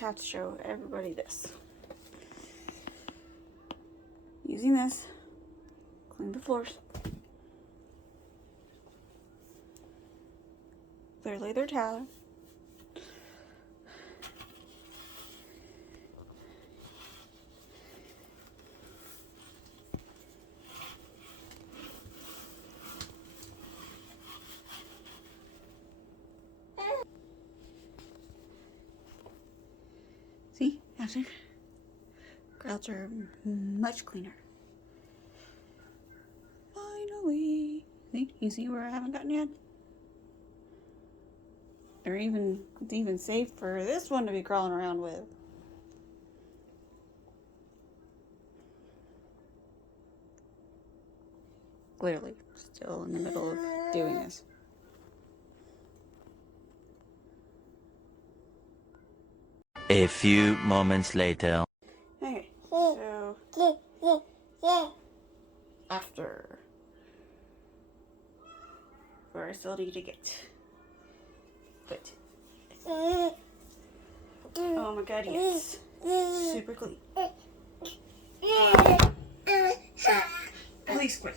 have to show everybody this. Using this, clean the floors. Clearly they're tattered. See, after grouts are much cleaner. Finally, see, you see where I haven't gotten yet? It's even safe for this one to be crawling around with. Clearly, still in the middle of doing this. A few moments later. Okay, so after where I still need to get. But oh my god, yes. Super clean. Please quit.